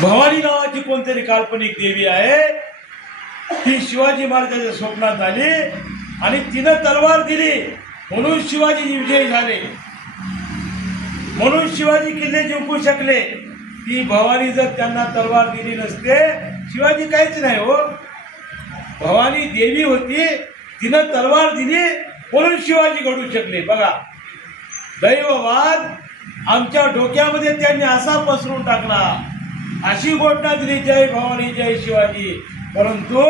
भवानी नावाची कोणतरी काल्पनिक देवी आहे, ती शिवाजी महाराजांच्या स्वप्नात आली आणि तिनं तलवार दिली म्हणून शिवाजी विजयी झाले, म्हणून शिवाजी किल्ले जिंकू शकले. ती भवानी जर त्यांना तलवार दिली नसते, शिवाजी काहीच नाही हो. भवानी देवी होती, तिनं तलवार दिली म्हणून शिवाजी घडू शकले. बघा, दैववाद आमच्या डोक्यामध्ये त्यांनी असा पसरून टाकला, अशी घोषणा दिली, जय भवानी जय शिवाजी. परंतु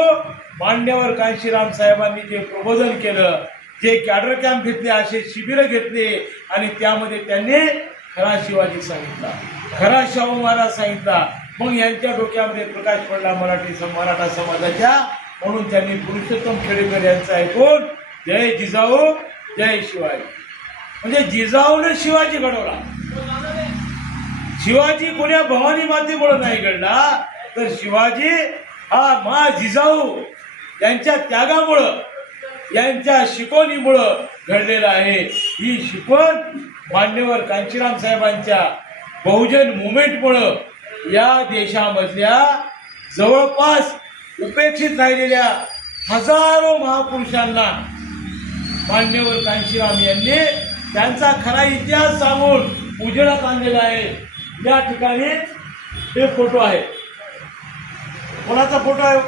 मान्यवर कांशीराम साहेबांनी जे प्रबोधन केलं, जे कॅडर कॅम्प घेतले, असे शिबिरं घेतले आणि त्यामध्ये त्यांनी खरा शिवाजी सांगितला, खरा शाहू महाराज सांगितला. मग यांच्या डोक्यामध्ये प्रकाश पडला मराठा समाजाच्या. म्हणून त्यांनी पुरुषोत्तम खेडेकर यांचं ऐकून जय जिजाऊ जय शिवाजी, म्हणजे जिजाऊने शिवाजी घडवला. शिवाजी कोण्या भवानी मातेमुळे नाही घडला, तर शिवाजी हा मा जिजाऊ यांच्या त्यागामुळं, यांच्या शिकवणीमुळं घडलेला आहे. ही शिकवण मान्यवर कांशीराम साहेबांच्या बहुजन मुवमेंटमुळं या देशामधल्या जवळपास उपेक्षित राहिलेल्या हजारो महापुरुषांना मान्यवर कांशीराम यांनी त्यांचा खरा इतिहास सांगून उजेडात आणलेला आहे. या ठिकाणी हे फोटो आहे. कोणाचा फोटो आहे?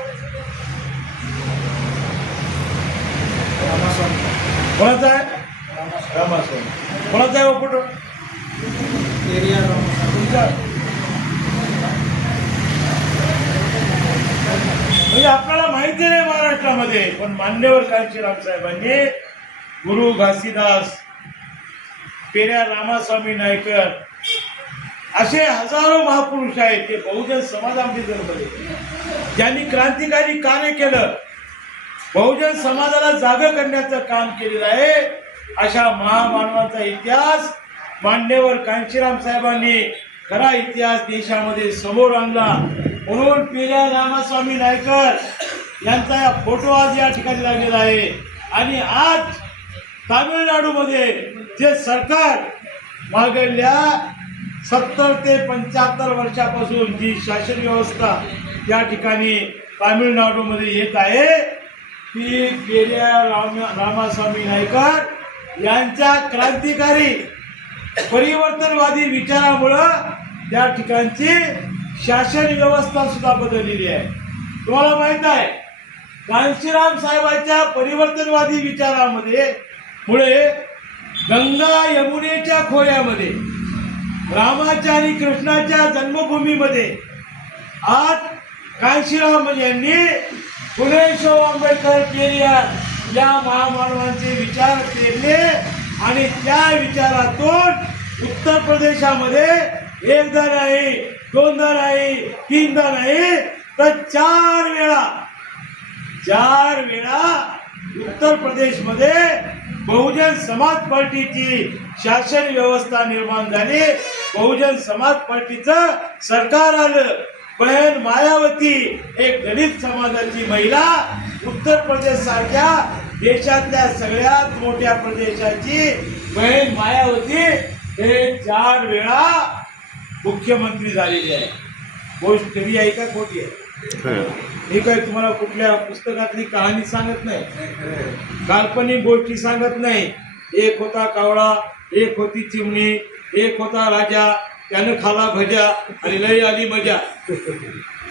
कोणाचा आहे? रामास्वामी. कोणाचा आहे हो फोटो? तुमचा. म्हणजे आपल्याला माहिती नाही महाराष्ट्रामध्ये, पण मान्यवर कांशीराम साहेबांनी गुरु घासीदास, पेऱ्या रामास्वामी नायकर असे हजारो महापुरुष आहेत, ते बहुजन समाज आंबेडकरमध्ये ज्यांनी क्रांतिकारी कार्य केलं, बहुजन समाजाला जागा करण्याचं काम केलेलं आहे. अशा महामानवाचा इतिहास मान्यवर कांशीराम साहेबांनी खरा इतिहास देशामध्ये समोर आणला. म्हणून पेऱ्या रामास्वामी नायकर यांचा या फोटो आज या ठिकाणी लागलेला आहे. आणि आज तामिळनाडूमध्ये जे सरकार मागल्या 70 ते 75 वर्षापासून जी शासन व्यवस्था या ठिकाणी तामिळनाडूमध्ये येत आहे, ती पेऱ्या रामास्वामी नायकर यांच्या क्रांतिकारी परिवर्तनवादी विचारामुळं त्या ठिकाणची शासन व्यवस्था सुद्धा बदललेली आहे. तुम्हाला माहित आहे, कांशीराम साहेबांच्या परिवर्तनवादी विचारामध्ये मुळे गंगा यमुनेच्या खोऱ्यामध्ये, रामाच्या आणि कृष्णाच्या जन्मभूमीमध्ये आज कांशीराम यांनी फुले शाहू आंबेडकर पेरियार या महामानवांचे विचार पेरले आणि त्या विचारातून उत्तर प्रदेशामध्ये एकदा नाही, दोनदा नाही, तीनदा नाही, तर 4 वेळा उत्तर प्रदेशमध्ये बहुजन समाज पार्टीची शासन व्यवस्था निर्माण झाली. बहुजन समाज पार्टीचं सरकार आलं. बहन मायावती, एक दलित समाजाची महिला, उत्तर प्रदेश सारख्या देशातल्या सगळ्यात मोठ्या प्रदेशाची बहन मायावती हे 4 वेळा मुख्यमंत्री झालेली आहे. गोष्ट खरी आहे का खोटी आहे? हे काय तुम्हाला कुठल्या पुस्तकातली कहाणी सांगत नाही, काल्पनिक गोष्टी सांगत नाही. एक होता कावळा, एक होती चिमणी, एक होता राजा, त्यानं खाला भजा आणि लय आली मजा,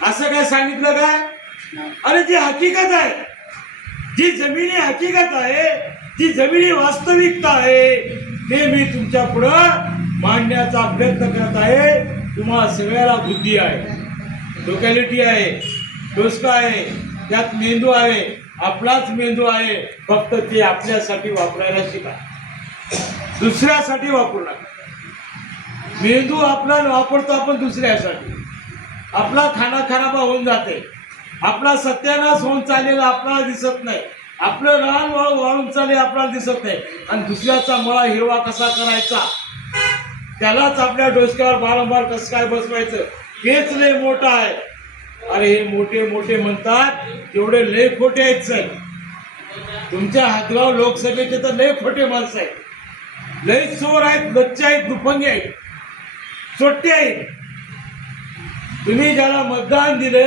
असं काय सांगितलं काय? अरे जी हकीकत आहे, जी जमिनी हकीकत आहे, जी जमिनी वास्तविकता आहे, ते मी तुमच्या पुढं मांडण्याचा प्रयत्न करत आहे. तुम्हा सगळ्याला बुद्धी आहे, लोकॅलिटी आहे, डोसका आहे, त्यात मेंदू आहे, आपलाच मेंदू आहे. फक्त ते आपल्यासाठी वापरायला शिका, दुसऱ्यासाठी वापरू नका. मेंदू आपला वापरतो आपण दुसऱ्यासाठी. आपला खाना खराबा होऊन जाते, आपला सत्यानाश होऊन चाललेला आपल्याला दिसत नाही, आपलं रान वाळून चालले आपल्याला दिसत नाही, आणि दुसऱ्याचा मळा हिरवा कसा करायचा, त्यालाच आपल्या डोसक्यावर वारंवार कसं काय बसवायचं, हेच लय मोठं आहे. अरे हे मोठे मोठे म्हणतात, तेवढे लय खोटे आहेत सर. तुमच्या हातगाव लोकसभेचे तर लय खोटे माणसं आहेत, लय चोर आहेत, लच्चे आहेत, दुफंगे आहेत, चोट्टे आहेत. तुम्ही ज्याला मतदान दिले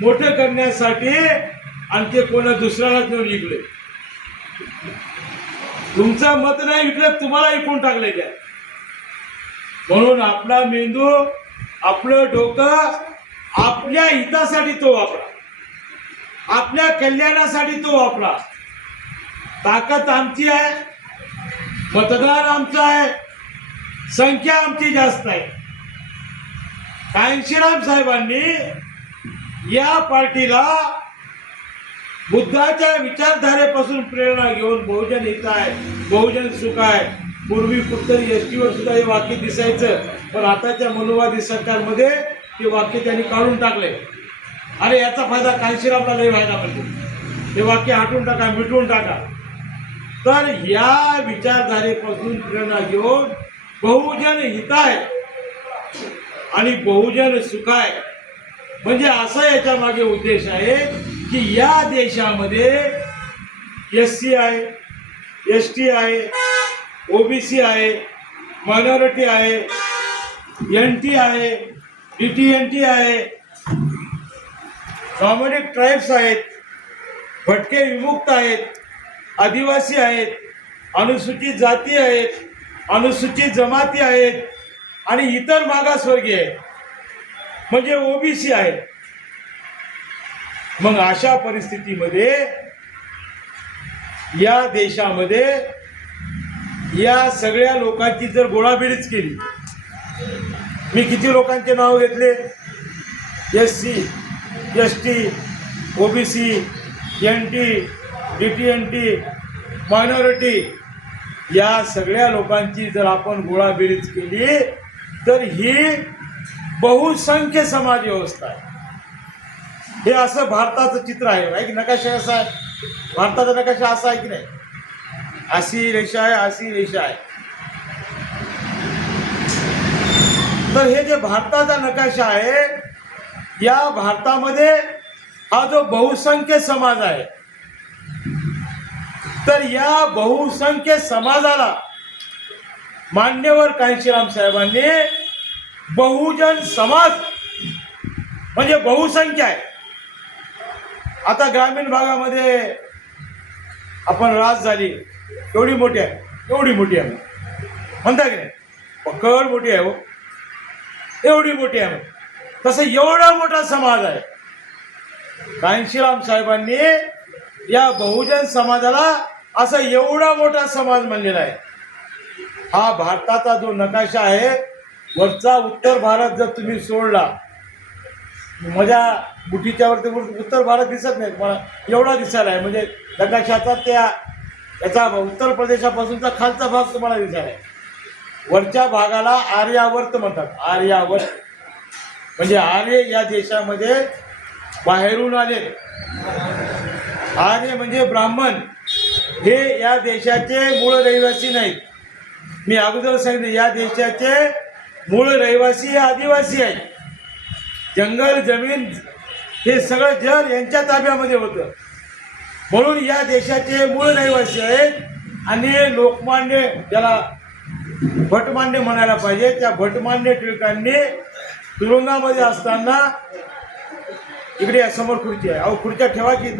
मोठं करण्यासाठी आणि ते कोणा दुसऱ्यालाच नेऊन विकले. तुमचं मत नाही विकलं, तुम्हाला विकून टाकले त्या. म्हणून आपला मेंदू, आपलं डोकं आपल्या हितासाठी तो वापरा, आपल्या कल्याणासाठी तो वापरा. ताकद आमची आहे, मतदार आमचा आहे, संख्या आमची जास्त आहे. कांशीराम साहेबांनी या पार्टीला बुद्धाच्या विचारधारेपासून प्रेरणा घेऊन बहुजन हित आहे, बहुजन सुख आहे. पूर्वी कुठतरी एसटीवर सुद्धा हे वाक्य दिसायचं, पण आताच्या मनोवादी सरकारमध्ये ते वाक्य त्यांनी काढून टाकले. अरे याचा फायदा कांशीरामला लई फायदा म्हणजे हे वाक्य हटवून टाका, मिटवून टाका. तर या विचारधारेपासून प्रेरणा घेऊन बहुजन हिताय आणि बहुजन सुखाय म्हणजे असा याच्या मागे उद्देश आहे की या देशामध्ये SC आहे, ST आहे, OBC आहे, मायनॉरिटी आहे, NT आहे, DTNT आहे, नॉमॅडिक ट्राईब्स आहेत, भटके विमुक्त आहेत, आदिवासी आहेत, अनुसूचित जाती आहेत, अनुसूचित जमाती आहेत आणि इतर मागासवर्गीय आहेत म्हणजे OBC आहेत. मग अशा परिस्थितीमध्ये या देशामध्ये या सगळ्या लोकांची जर गोळाबेरीज केली, मी किती लोकांचे नाव घेतले, SC, ST, OBC, NT, DTNT, minority, या सगळ्या लोकांची जर आपण गोळाबेरीज केली तर ही बहुसंख्य समाज व्यवस्था आहे. हे असं भारताचं चित्र आहे की नकाशा असा आहे, भारताचा नकाशा असा आहे की नाही, अशी रेषा आहे, अशी रेषा आहे. तर हे जे भारताचा नकाशा आहे, या भारतामध्ये हा जो बहुसंख्य समाज आहे, तर या बहुसंख्य समाजाला मान्यवर कांशीराम साहेबांनी बहुजन समाज म्हणजे बहुसंख्या आहे. आता ग्रामीण भागामध्ये आपण राज झाली एवढी मोठी आहे, एवढी मोठी आहे म्हणता की नाही, पकड मोठी आहे हो, एवढी मोठी आहे. तसं एवढा मोठा समाज आहे. कांशीराम साहेबांनी या बहुजन समाजाला असा एवढा मोठा समाज म्हणलेला आहे. हा भारताचा जो नकाशा आहे, वरचा उत्तर भारत जर तुम्ही सोडला, माझ्या मुठीच्या वरती उत्तर भारत दिसत नाही मला, एवढा दिसायला आहे. म्हणजे नकाशाचा त्या याचा उत्तर प्रदेशापासूनचा खालचा भाग तुम्हाला दिसायला आहे. वरच्या भागाला आर्यावर्त म्हणतात. आर्यावर्त म्हणजे आर्य या देशामध्ये बाहेरून आले. आर्य म्हणजे ब्राह्मण, हे या देशाचे मूळ रहिवासी नाहीत. मी अगोदर सांगितले या देशाचे मूळ रहिवासी हे आदिवासी आहेत. जंगल जमीन हे सगळं जग यांच्या ताब्यामध्ये होतं, म्हणून या देशाचे मूळ रहिवासी आहेत. आणि लोकमान्य, ज्याला भटमान्य म्हणायला पाहिजे, त्या भटमान्य टिळकांनी तुरुंगामध्ये असताना, इकडे समोर खुर्ची आहे, अहो खुर्च्या ठेवा की